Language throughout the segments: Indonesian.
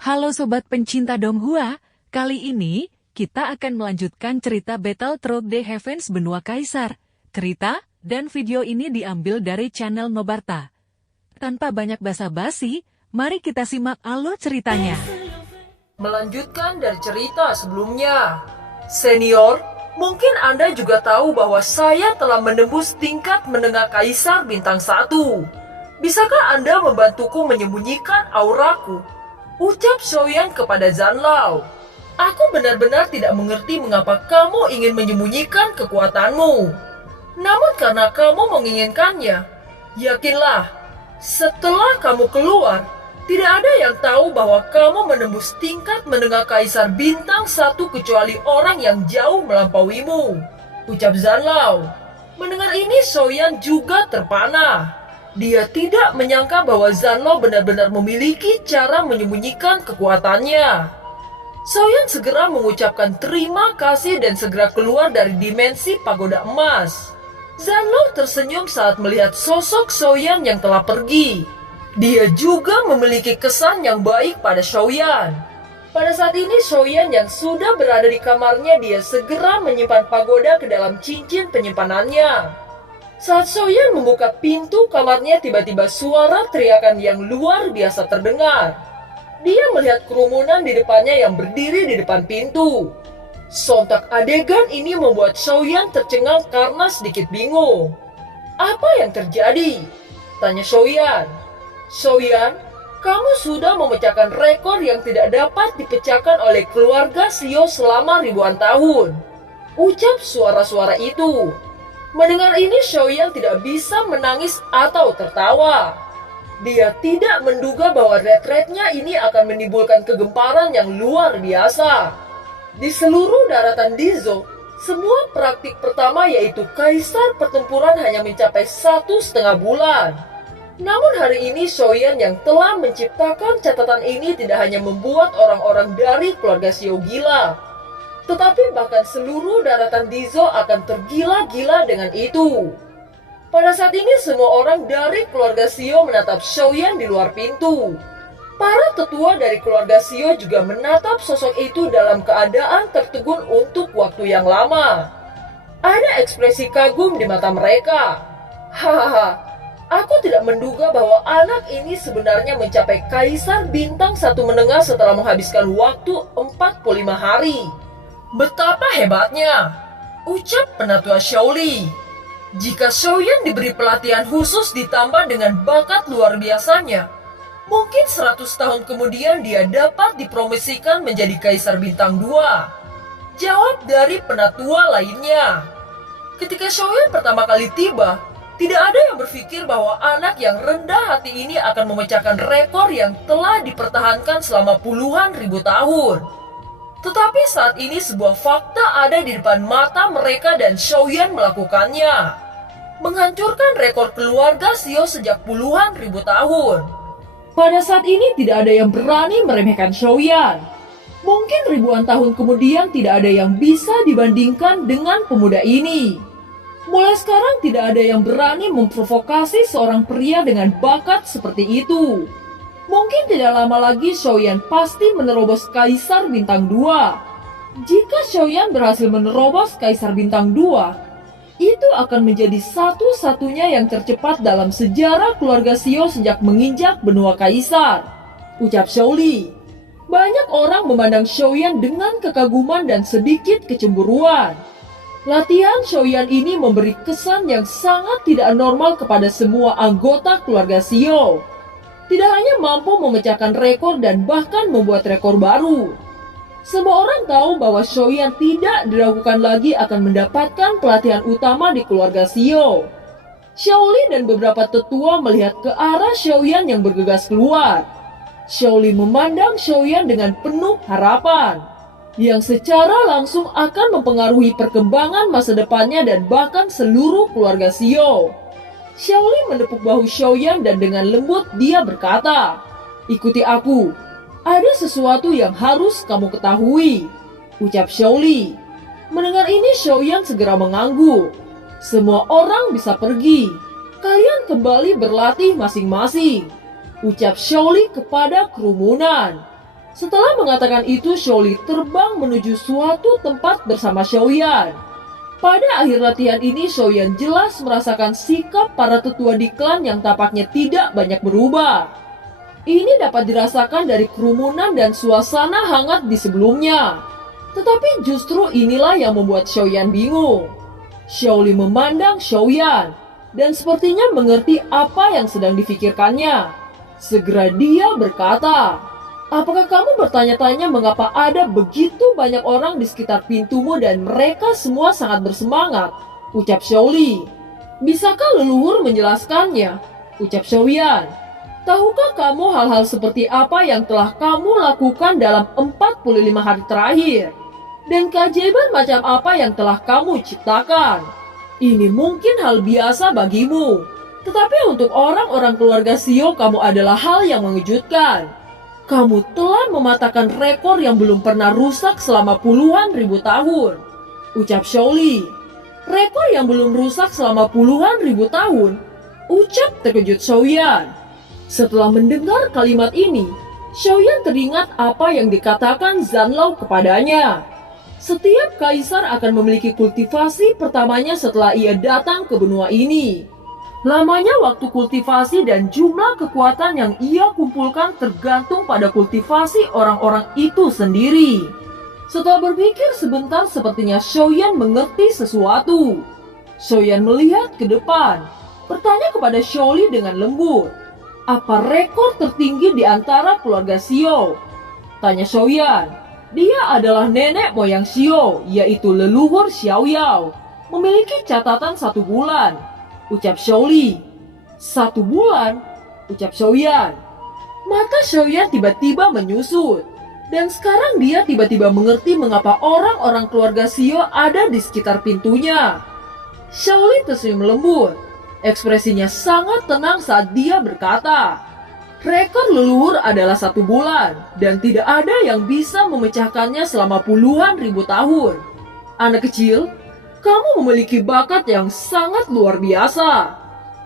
Halo Sobat pencinta Donghua, kali ini kita akan melanjutkan cerita Battle Through the Heavens Benua Kaisar. Cerita dan video ini diambil dari channel Nobarta. Tanpa banyak basa-basi, mari kita simak alur ceritanya. Melanjutkan dari cerita sebelumnya. Senior, mungkin Anda juga tahu bahwa saya telah menembus tingkat menengah Kaisar bintang 1. Bisakah Anda membantuku menyembunyikan auraku? Ucap Xiaoyan kepada Zanlao. Aku benar-benar tidak mengerti mengapa kamu ingin menyembunyikan kekuatanmu. Namun karena kamu menginginkannya, yakinlah, setelah kamu keluar, tidak ada yang tahu bahwa kamu menembus tingkat menengah Kaisar bintang 1 kecuali orang yang jauh melampauimu. Ucap Zanlao. Mendengar ini Xiaoyan juga terpana. Dia tidak menyangka bahwa Zanlao benar-benar memiliki cara menyembunyikan kekuatannya. Xiaoyan segera mengucapkan terima kasih dan segera keluar dari dimensi pagoda emas. Zanlao tersenyum saat melihat sosok Xiaoyan yang telah pergi. Dia juga memiliki kesan yang baik pada Xiaoyan. Pada saat ini Xiaoyan yang sudah berada di kamarnya, dia segera menyimpan pagoda ke dalam cincin penyimpanannya. Saat Xiaoyan membuka pintu kamarnya, tiba-tiba suara teriakan yang luar biasa terdengar. Dia melihat kerumunan di depannya yang berdiri di depan pintu. Sontak adegan ini membuat Xiaoyan tercengang karena sedikit bingung. Apa yang terjadi? Tanya Xiaoyan. Xiaoyan, kamu sudah memecahkan rekor yang tidak dapat dipecahkan oleh keluarga Xiao selama ribuan tahun. Ucap suara-suara itu. Mendengar ini Xiaoyan tidak bisa menangis atau tertawa. Dia tidak menduga bahwa retretnya ini akan menimbulkan kegemparan yang luar biasa. Di seluruh daratan Dizhou, semua praktik pertama yaitu Kaisar pertempuran hanya mencapai 1,5 bulan. Namun hari ini Xiaoyan yang telah menciptakan catatan ini tidak hanya membuat orang-orang dari keluarga Xiao gila, tetapi bahkan seluruh daratan Dizhou akan tergila-gila dengan itu. Pada saat ini semua orang dari keluarga Xiao menatap Xiaoyan di luar pintu. Para tetua dari keluarga Xiao juga menatap sosok itu dalam keadaan tertegun untuk waktu yang lama. Ada ekspresi kagum di mata mereka. Hahaha, aku tidak menduga bahwa anak ini sebenarnya mencapai Kaisar bintang 1 menengah setelah menghabiskan waktu 45 hari. Betapa hebatnya, ucap penatua Xiaoli. Jika Xiaoyan diberi pelatihan khusus ditambah dengan bakat luar biasanya, mungkin 100 tahun kemudian dia dapat dipromosikan menjadi Kaisar bintang 2. Jawab dari penatua lainnya. Ketika Xiaoyan pertama kali tiba, tidak ada yang berpikir bahwa anak yang rendah hati ini akan memecahkan rekor yang telah dipertahankan selama puluhan ribu tahun. Tetapi saat ini sebuah fakta ada di depan mata mereka dan Xiaoyan melakukannya. Menghancurkan rekor keluarga Xiao sejak puluhan ribu tahun. Pada saat ini tidak ada yang berani meremehkan Xiaoyan. Mungkin ribuan tahun kemudian tidak ada yang bisa dibandingkan dengan pemuda ini. Mulai sekarang tidak ada yang berani memprovokasi seorang pria dengan bakat seperti itu. Mungkin tidak lama lagi Xiaoyan pasti menerobos Kaisar bintang 2. Jika Xiaoyan berhasil menerobos Kaisar bintang 2, itu akan menjadi satu-satunya yang tercepat dalam sejarah keluarga Xiao sejak menginjak benua Kaisar. Ucap Xiaoli. Banyak orang memandang Xiaoyan dengan kekaguman dan sedikit kecemburuan. Latihan Xiaoyan ini memberi kesan yang sangat tidak normal kepada semua anggota keluarga Xiao. Tidak hanya mampu memecahkan rekor dan bahkan membuat rekor baru. Semua orang tahu bahwa Xiaoyan tidak diragukan lagi akan mendapatkan pelatihan utama di keluarga Xiao. Xiaoli dan beberapa tetua melihat ke arah Xiaoyan yang bergegas keluar. Xiaoli memandang Xiaoyan dengan penuh harapan, yang secara langsung akan mempengaruhi perkembangan masa depannya dan bahkan seluruh keluarga Xiao. Xiaoli menepuk bahu Xiaoyan dan dengan lembut dia berkata, "Ikuti aku. Ada sesuatu yang harus kamu ketahui," ucap Xiaoli. Mendengar ini Xiaoyan segera mengangguk. "Semua orang bisa pergi. Kalian kembali berlatih masing-masing," ucap Xiaoli kepada kerumunan. Setelah mengatakan itu, Xiaoli terbang menuju suatu tempat bersama Xiaoyan. Pada akhir latihan ini, Xiaoyan jelas merasakan sikap para tetua di klan yang tampaknya tidak banyak berubah. Ini dapat dirasakan dari kerumunan dan suasana hangat di sebelumnya. Tetapi justru inilah yang membuat Xiaoyan bingung. Xiaoli memandang Xiaoyan dan sepertinya mengerti apa yang sedang difikirkannya. Segera dia berkata, "Apakah kamu bertanya-tanya mengapa ada begitu banyak orang di sekitar pintumu dan mereka semua sangat bersemangat?" ucap Xiaoli. "Bisakah leluhur menjelaskannya?" ucap Xiaoyan. "Tahukah kamu hal-hal seperti apa yang telah kamu lakukan dalam 45 hari terakhir? Dan keajaiban macam apa yang telah kamu ciptakan? Ini mungkin hal biasa bagimu. Tetapi untuk orang-orang keluarga Xiao, kamu adalah hal yang mengejutkan. Kamu telah mematahkan rekor yang belum pernah rusak selama puluhan ribu tahun," ucap Xiaoli. "Rekor yang belum rusak selama puluhan ribu tahun?" ucap terkejut Xiaoyan. Setelah mendengar kalimat ini, Xiaoyan teringat apa yang dikatakan Zanlao kepadanya. Setiap kaisar akan memiliki kultivasi pertamanya setelah ia datang ke benua ini. Lamanya waktu kultivasi dan jumlah kekuatan yang ia kumpulkan tergantung pada kultivasi orang-orang itu sendiri. Setelah berpikir sebentar, sepertinya Xiaoyan mengerti sesuatu. Xiaoyan melihat ke depan, bertanya kepada Xiaoli dengan lembut, "Apa rekor tertinggi di antara keluarga Xiao?" tanya Xiaoyan. "Dia adalah nenek moyang Xiao, yaitu leluhur Xiaoyao, memiliki catatan 1 bulan," ucap Xiaoli. "1 bulan?" ucap Xiaoyan. Mata Xiaoyan tiba-tiba menyusut, dan sekarang dia tiba-tiba mengerti mengapa orang-orang keluarga Xiao ada di sekitar pintunya. Xiaoli tersenyum lembut. Ekspresinya sangat tenang saat dia berkata, "Rekor leluhur adalah 1 bulan, dan tidak ada yang bisa memecahkannya selama puluhan ribu tahun. Anak kecil, kamu memiliki bakat yang sangat luar biasa.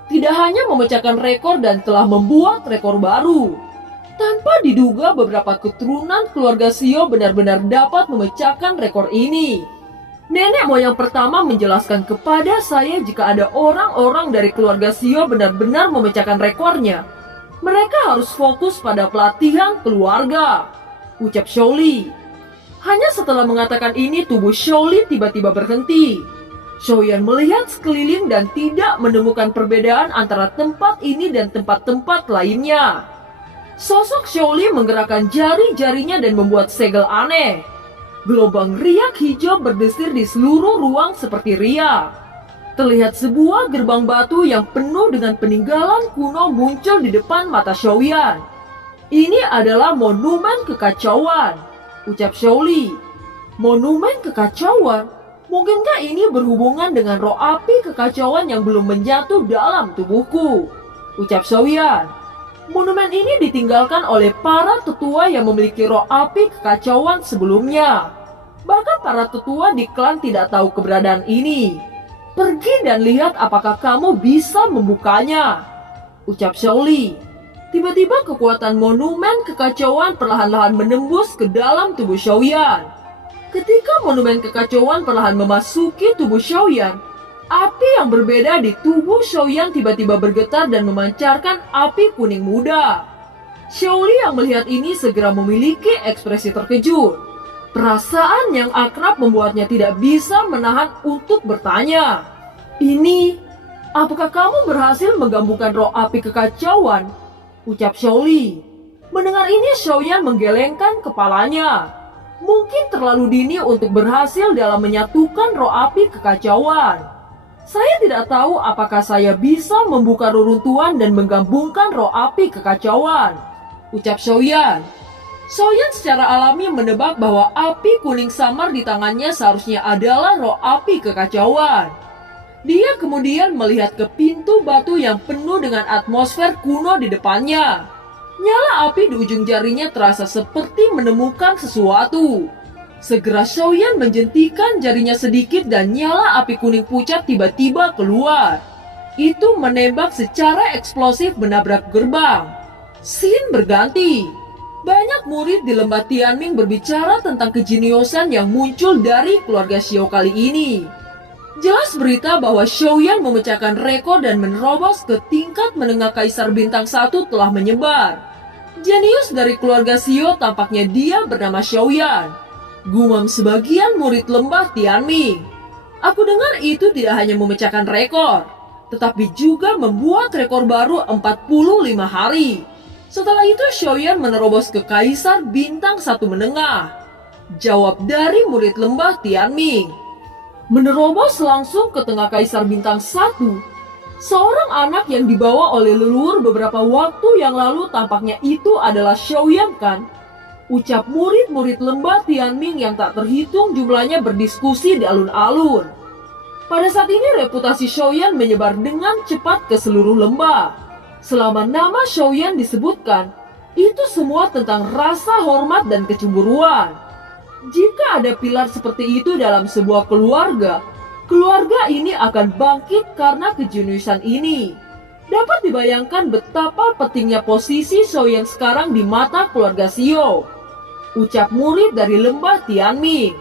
Tidak hanya memecahkan rekor dan telah membuat rekor baru. Tanpa diduga beberapa keturunan keluarga Xiao benar-benar dapat memecahkan rekor ini. Nenek moyang pertama menjelaskan kepada saya jika ada orang-orang dari keluarga Xiao benar-benar memecahkan rekornya, mereka harus fokus pada pelatihan keluarga," ucap Xiaoli. Hanya setelah mengatakan ini, tubuh Xiaoli tiba-tiba berhenti. Xiaoyan melihat sekeliling dan tidak menemukan perbedaan antara tempat ini dan tempat-tempat lainnya. Sosok Xiaoli menggerakkan jari-jarinya dan membuat segel aneh. Gelombang riak hijau berdesir di seluruh ruang seperti riak. Terlihat sebuah gerbang batu yang penuh dengan peninggalan kuno muncul di depan mata Xiaoyan. "Ini adalah monumen kekacauan," ucap Xiaoli. "Monumen kekacauan? Mungkinkah ini berhubungan dengan roh api kekacauan yang belum menjatuh dalam tubuhku?" ucap Xiaoyan. "Monumen ini ditinggalkan oleh para tetua yang memiliki roh api kekacauan sebelumnya. Bahkan para tetua di klan tidak tahu keberadaan ini. Pergi dan lihat apakah kamu bisa membukanya," ucap Xiaoli. Tiba-tiba kekuatan monumen kekacauan perlahan-lahan menembus ke dalam tubuh Xiaoyan. Ketika monumen kekacauan perlahan memasuki tubuh Xiaoyan, api yang berbeda di tubuh Xiaoyan tiba-tiba bergetar dan memancarkan api kuning muda. Xiaoli yang melihat ini segera memiliki ekspresi terkejut. Perasaan yang akrab membuatnya tidak bisa menahan untuk bertanya, "Ini, apakah kamu berhasil menggabungkan roh api kekacauan?" ucap Xiaoli. Mendengar ini, Xiaoyan menggelengkan kepalanya. Mungkin terlalu dini untuk berhasil dalam menyatukan roh api kekacauan. "Saya tidak tahu apakah saya bisa membuka reruntuhan dan menggabungkan roh api kekacauan," ucap Xiaoyan. Xiaoyan secara alami menebak bahwa api kuning samar di tangannya seharusnya adalah roh api kekacauan. Dia kemudian melihat ke pintu batu yang penuh dengan atmosfer kuno di depannya. Nyala api di ujung jarinya terasa seperti menemukan sesuatu. Segera Xiaoyan menjentikan jarinya sedikit dan nyala api kuning pucat tiba-tiba keluar. Itu menembak secara eksplosif menabrak gerbang. Scene berganti. Banyak murid di lembah Tianming berbicara tentang kejeniusan yang muncul dari keluarga Xiao kali ini. Jelas berita bahwa Xiaoyan memecahkan rekor dan menerobos ke tingkat menengah Kaisar Bintang 1 telah menyebar. Jenius dari keluarga Xiao tampaknya dia bernama Xiaoyan. Gumam sebagian murid lembah Tianming. Aku dengar itu tidak hanya memecahkan rekor, tetapi juga membuat rekor baru 45 hari. Setelah itu Xiaoyan menerobos ke Kaisar Bintang 1 menengah. Jawab dari murid lembah Tianming. Menerobos langsung ke tengah Kaisar Bintang 1. Seorang anak yang dibawa oleh leluhur beberapa waktu yang lalu tampaknya itu adalah Xiaoyan kan? Ucap murid-murid lembah Tianming yang tak terhitung jumlahnya berdiskusi di alun-alun. Pada saat ini reputasi Xiaoyan menyebar dengan cepat ke seluruh lembah. Selama nama Xiaoyan disebutkan, itu semua tentang rasa hormat dan kecemburuan. Jika ada pilar seperti itu dalam sebuah keluarga, keluarga ini akan bangkit karena kejeniusan ini. Dapat dibayangkan betapa pentingnya posisi Xiaoyan sekarang di mata keluarga Xiao. Ucap murid dari lembah Tianming.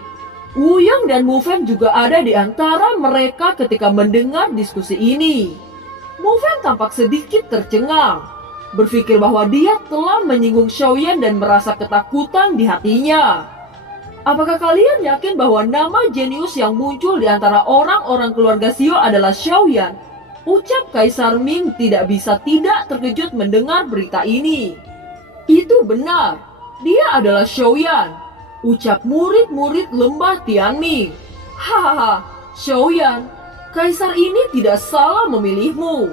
Wu Yang dan Mu Feng juga ada di antara mereka ketika mendengar diskusi ini. Mu Feng tampak sedikit tercengang, berpikir bahwa dia telah menyinggung Xiaoyan dan merasa ketakutan di hatinya. Apakah kalian yakin bahwa nama jenius yang muncul di antara orang-orang keluarga Xiao adalah Xiaoyan? Ucap Kaisar Ming tidak bisa tidak terkejut mendengar berita ini. Itu benar, dia adalah Xiaoyan. Ucap murid-murid lembah Tianming. Hahaha, Xiaoyan, Kaisar ini tidak salah memilihmu.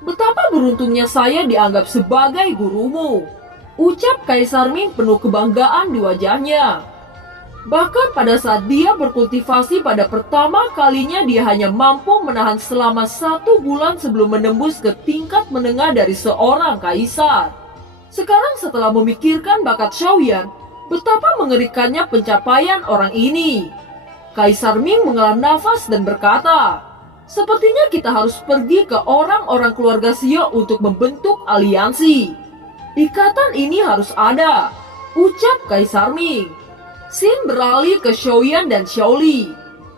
Betapa beruntungnya saya dianggap sebagai gurumu. Ucap Kaisar Ming penuh kebanggaan di wajahnya. Bahkan pada saat dia berkultivasi pada pertama kalinya dia hanya mampu menahan selama 1 bulan sebelum menembus ke tingkat menengah dari seorang kaisar. Sekarang setelah memikirkan bakat Xiaoyan, betapa mengerikannya pencapaian orang ini. Kaisar Ming menghela nafas dan berkata, sepertinya kita harus pergi ke orang-orang keluarga Xiao untuk membentuk aliansi. Ikatan ini harus ada, ucap Kaisar Ming. Xin beralih ke Xiaoyan dan Xiaoli.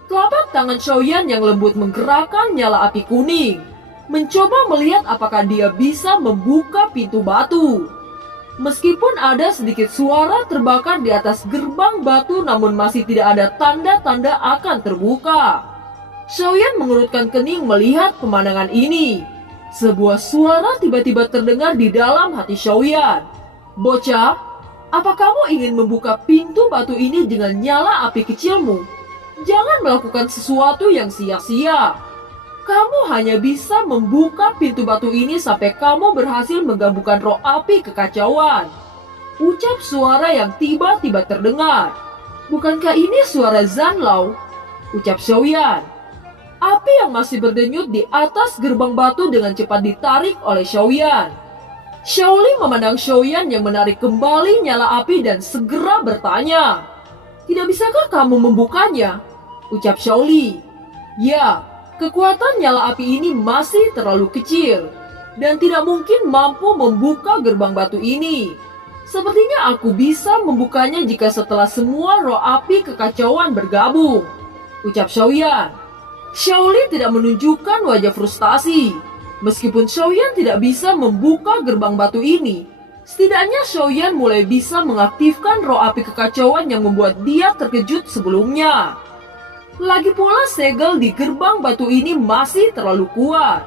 Telapak tangan Xiaoyan yang lembut menggerakkan nyala api kuning, mencoba melihat apakah dia bisa membuka pintu batu. Meskipun ada sedikit suara terbakar di atas gerbang batu, namun masih tidak ada tanda-tanda akan terbuka. Xiaoyan mengerutkan kening melihat pemandangan ini. Sebuah suara tiba-tiba terdengar di dalam hati Xiaoyan. Bocah, apa kamu ingin membuka pintu batu ini dengan nyala api kecilmu? Jangan melakukan sesuatu yang sia-sia. Kamu hanya bisa membuka pintu batu ini sampai kamu berhasil menggabungkan roh api kekacauan. Ucap suara yang tiba-tiba terdengar. Bukankah ini suara Zanlao? Ucap Xiaoyan. Api yang masih berdenyut di atas gerbang batu dengan cepat ditarik oleh Xiaoyan. Xiaoli memandang Xiaoyan yang menarik kembali nyala api dan segera bertanya, tidak bisakah kamu membukanya? Ucap Xiaoli. Ya, kekuatan nyala api ini masih terlalu kecil dan tidak mungkin mampu membuka gerbang batu ini. Sepertinya aku bisa membukanya jika setelah semua roh api kekacauan bergabung. Ucap Xiaoyan. Xiaoli tidak menunjukkan wajah frustasi. Meskipun Xiaoyan tidak bisa membuka gerbang batu ini, setidaknya Xiaoyan mulai bisa mengaktifkan roh api kekacauan yang membuat dia terkejut sebelumnya. Lagi pula segel di gerbang batu ini masih terlalu kuat.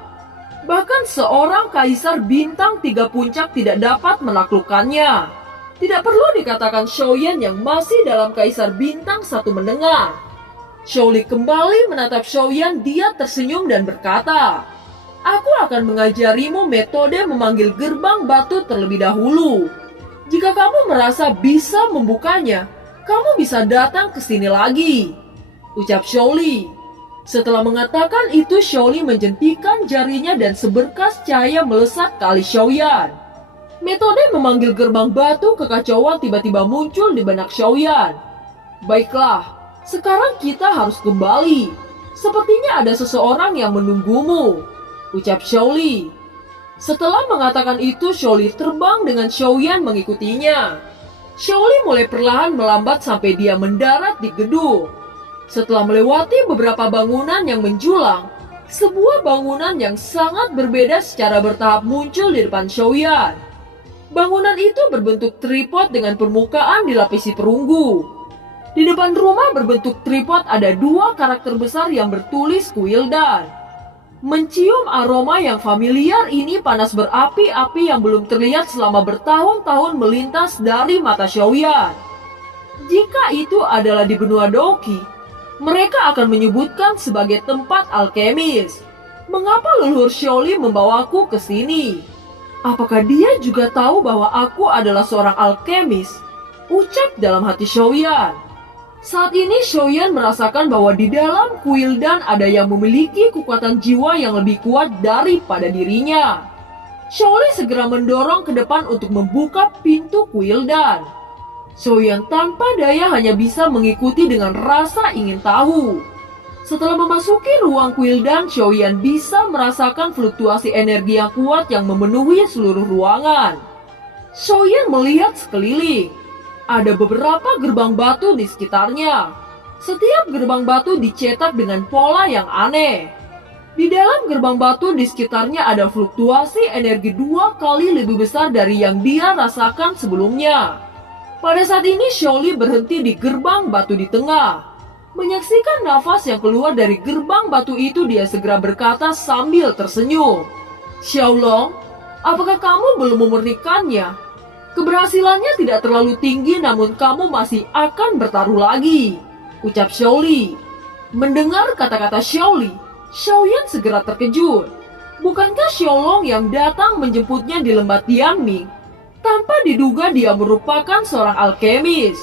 Bahkan seorang kaisar bintang 3 puncak tidak dapat menaklukkannya. Tidak perlu dikatakan Xiaoyan yang masih dalam kaisar bintang 1 menengah. Xiaoli kembali menatap Xiaoyan, dia tersenyum dan berkata, aku akan mengajarimu metode memanggil gerbang batu terlebih dahulu. Jika kamu merasa bisa membukanya, kamu bisa datang ke sini lagi. Ucap Xiaoli. Setelah mengatakan itu, Xiaoli menjentikan jarinya dan seberkas cahaya melesat ke alis Xiaoyan. Metode memanggil gerbang batu kekacauan tiba-tiba muncul di benak Xiaoyan. Baiklah, sekarang kita harus kembali. Sepertinya ada seseorang yang menunggumu. Ucap Xiaoli. Setelah mengatakan itu, Xiaoli terbang dengan Xiaoyan mengikutinya. Shaoli mulai perlahan melambat sampai dia mendarat di gedung. Setelah melewati beberapa bangunan yang menjulang, sebuah bangunan yang sangat berbeda secara bertahap muncul di depan Xiaoyan. Bangunan itu berbentuk tripod dengan permukaan dilapisi perunggu. Di depan rumah berbentuk tripod ada dua karakter besar yang bertulis Quildan. Mencium aroma yang familiar ini panas berapi-api yang belum terlihat selama bertahun-tahun melintas dari mata Xiaoyan. Jika itu adalah di benua Doki, mereka akan menyebutkan sebagai tempat alkemis. Mengapa leluhur Shaoli membawaku ke sini? Apakah dia juga tahu bahwa aku adalah seorang alkemis? Ucap dalam hati Xiaoyan. Saat ini Xiaoyan merasakan bahwa di dalam Quildan ada yang memiliki kekuatan jiwa yang lebih kuat daripada dirinya. Shaoli segera mendorong ke depan untuk membuka pintu Quildan. Xiaoyan tanpa daya hanya bisa mengikuti dengan rasa ingin tahu. Setelah memasuki ruang Quildan, Xiaoyan bisa merasakan fluktuasi energi yang kuat yang memenuhi seluruh ruangan. Xiaoyan melihat sekeliling. Ada beberapa gerbang batu di sekitarnya. Setiap gerbang batu dicetak dengan pola yang aneh. Di dalam gerbang batu di sekitarnya ada fluktuasi energi 2 kali lebih besar dari yang dia rasakan sebelumnya. Pada saat ini Shaoli berhenti di gerbang batu di tengah. Menyaksikan nafas yang keluar dari gerbang batu itu, dia segera berkata sambil tersenyum. Xiaolong, apakah kamu belum memurnikannya? Keberhasilannya tidak terlalu tinggi, namun kamu masih akan bertaruh lagi, ucap Shaoli. Mendengar kata-kata Shaoli, Xiaoyan segera terkejut. Bukankah Xiaolong yang datang menjemputnya di lembah Tianming? Tanpa diduga dia merupakan seorang alkemis.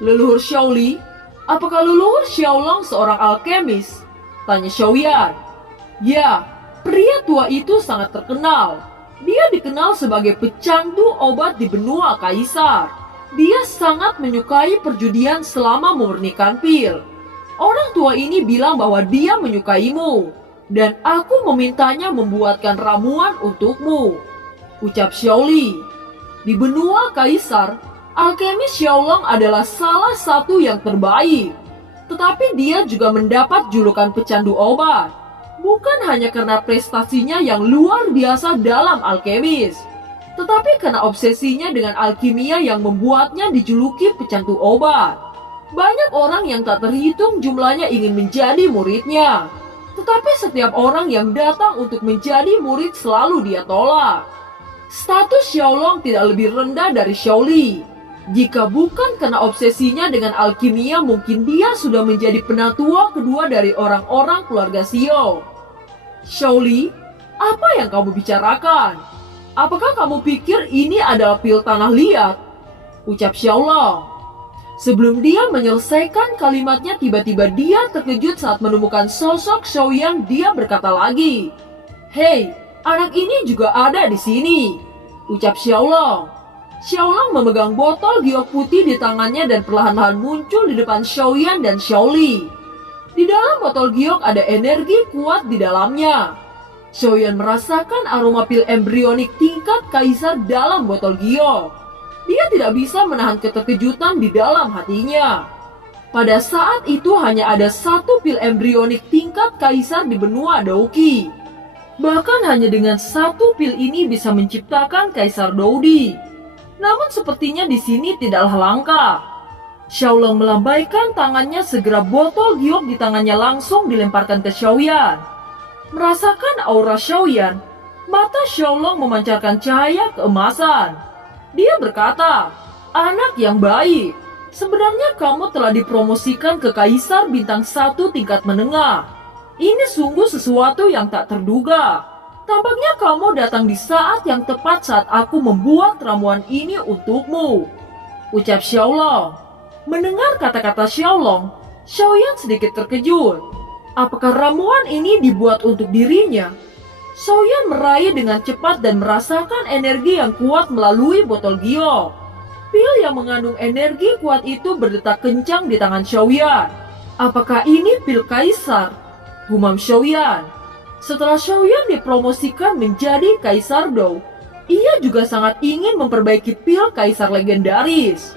Leluhur Shaoli, apakah leluhur Xiaolong seorang alkemis? Tanya Xiaoyan. Ya, pria tua itu sangat terkenal. Dia dikenal sebagai pecandu obat di benua Kaisar. Dia sangat menyukai perjudian selama memurnikan pil. Orang tua ini bilang bahwa dia menyukaimu, dan aku memintanya membuatkan ramuan untukmu, ucap Shaoli. Di benua Kaisar, alkemis Xiaolong adalah salah satu yang terbaik. Tetapi dia juga mendapat julukan pecandu obat. Bukan hanya karena prestasinya yang luar biasa dalam alkemis, tetapi karena obsesinya dengan alkimia yang membuatnya dijuluki pecandu obat. Banyak orang yang tak terhitung jumlahnya ingin menjadi muridnya, tetapi setiap orang yang datang untuk menjadi murid selalu dia tolak. Status Xiaolong tidak lebih rendah dari Shaoli. Jika bukan karena obsesinya dengan alkimia, mungkin dia sudah menjadi penatua kedua dari orang-orang keluarga Xiao. Shaoli, apa yang kamu bicarakan? Apakah kamu pikir ini adalah pil tanah liat? Ucap Xiaolong. Sebelum dia menyelesaikan kalimatnya, tiba-tiba dia terkejut saat menemukan sosok Xiaoyan. Dia berkata lagi, "Hei, anak ini juga ada di sini," ucap Xiaolong. Xiaolong memegang botol giok putih di tangannya dan perlahan-lahan muncul di depan Xiaoyan dan Shaoli. Di dalam botol giok ada energi kuat di dalamnya. Xiaoyan merasakan aroma pil embrionik tingkat kaisar dalam botol giok. Dia tidak bisa menahan keterkejutan di dalam hatinya. Pada saat itu hanya ada satu pil embrionik tingkat kaisar di benua Doki. Bahkan hanya dengan satu pil ini bisa menciptakan Kaisar Doudi. Namun sepertinya di sini tidaklah langka. Xiaolong melambaikan tangannya, segera botol giok di tangannya langsung dilemparkan ke Xiaoyan. Merasakan aura Xiaoyan, mata Xiaolong memancarkan cahaya keemasan. Dia berkata, "Anak yang baik, sebenarnya kamu telah dipromosikan ke Kaisar bintang 1 tingkat menengah. Ini sungguh sesuatu yang tak terduga. Tampaknya kamu datang di saat yang tepat saat aku membuat ramuan ini untukmu," ucap Xiaolong. Mendengar kata-kata Xiaolong, Xiaoyan sedikit terkejut. Apakah ramuan ini dibuat untuk dirinya? Xiaoyan meraih dengan cepat dan merasakan energi yang kuat melalui botol giok. Pil yang mengandung energi kuat itu berdetak kencang di tangan Xiaoyan. Apakah ini pil kaisar? Gumam Xiaoyan. Setelah Xiaoyan dipromosikan menjadi Kaisar Dou, ia juga sangat ingin memperbaiki pil kaisar legendaris.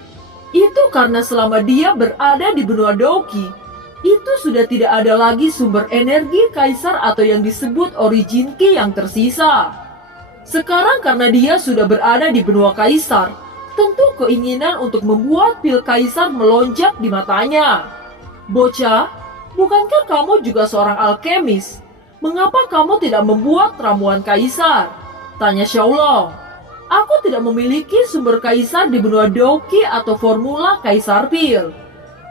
Itu karena selama dia berada di benua Doki, itu sudah tidak ada lagi sumber energi kaisar atau yang disebut origin ki yang tersisa. Sekarang karena dia sudah berada di benua kaisar, tentu keinginan untuk membuat pil kaisar melonjak di matanya. Bocah, bukankah kamu juga seorang alkemis? Mengapa kamu tidak membuat ramuan kaisar? Tanya Xiaolong. Aku tidak memiliki sumber kaisar di benua Doki atau formula kaisar pil.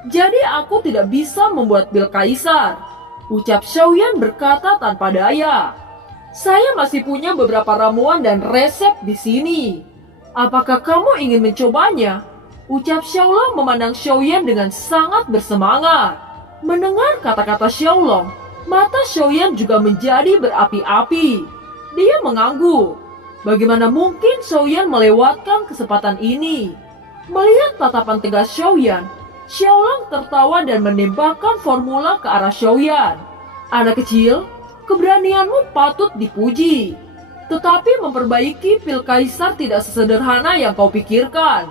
Jadi aku tidak bisa membuat pil kaisar. Ucap Xiaoyan berkata tanpa daya. Saya masih punya beberapa ramuan dan resep di sini. Apakah kamu ingin mencobanya? Ucap Xiaolong memandang Xiaoyan dengan sangat bersemangat. Mendengar kata-kata Xiaolong, mata Xiaoyan juga menjadi berapi-api. Dia mengangguk. Bagaimana mungkin Xiaoyan melewatkan kesempatan ini? Melihat tatapan tegas Xiaoyan, Xiaolong tertawa dan menembakkan formula ke arah Xiaoyan. Anak kecil, keberanianmu patut dipuji. Tetapi memperbaiki pil kaisar tidak sesederhana yang kau pikirkan.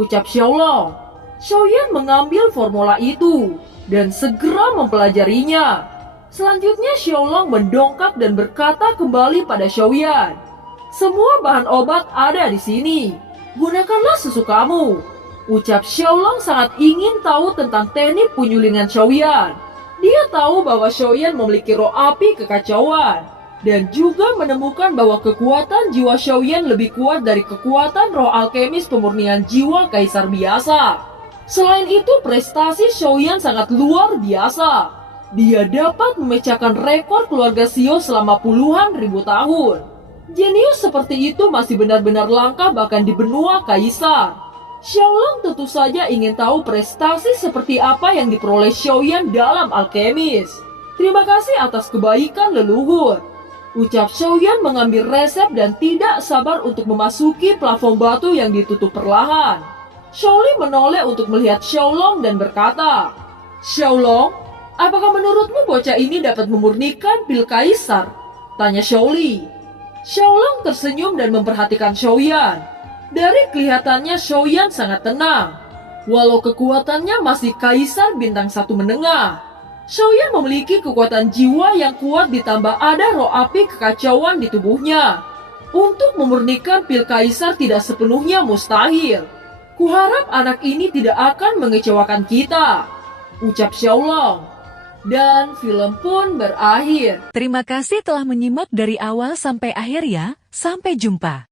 Ucap Xiaolong. Xiaoyan mengambil formula itu dan segera mempelajarinya. Selanjutnya Xiaolong mendongkak dan berkata kembali pada Xiaoyan. Semua bahan obat ada di sini. Gunakanlah sesukamu. Ucap Xiaolong sangat ingin tahu tentang teknik penyulingan Xiaoyan. Dia tahu bahwa Xiaoyan memiliki roh api kekacauan. Dan juga menemukan bahwa kekuatan jiwa Xiaoyan lebih kuat dari kekuatan roh alkemis pemurnian jiwa kaisar biasa. Selain itu, prestasi Xiaoyan sangat luar biasa. Dia dapat memecahkan rekor keluarga Xiao selama puluhan ribu tahun. Jenius seperti itu masih benar-benar langka bahkan di benua kaisar. Xiaolong tentu saja ingin tahu prestasi seperti apa yang diperoleh Xiaoyan dalam alkemis. Terima kasih atas kebaikan leluhur. Ucap Xiaoyan mengambil resep dan tidak sabar untuk memasuki plafon batu yang ditutup perlahan. Xiaoli menoleh untuk melihat Xiaolong dan berkata, Xiaolong, apakah menurutmu bocah ini dapat memurnikan pil kaisar? Tanya Xiaoli. Xiaolong tersenyum dan memperhatikan Xiaoyan. Dari kelihatannya Xiaoyan sangat tenang. Walau kekuatannya masih kaisar bintang 1 menengah, Xiaoyan memiliki kekuatan jiwa yang kuat ditambah ada roh api kekacauan di tubuhnya. Untuk memurnikan pil kaisar tidak sepenuhnya mustahil. Kuharap anak ini tidak akan mengecewakan kita. Ucap Xiaolong. Dan film pun berakhir. Terima kasih telah menyimak dari awal sampai akhir ya. Sampai jumpa.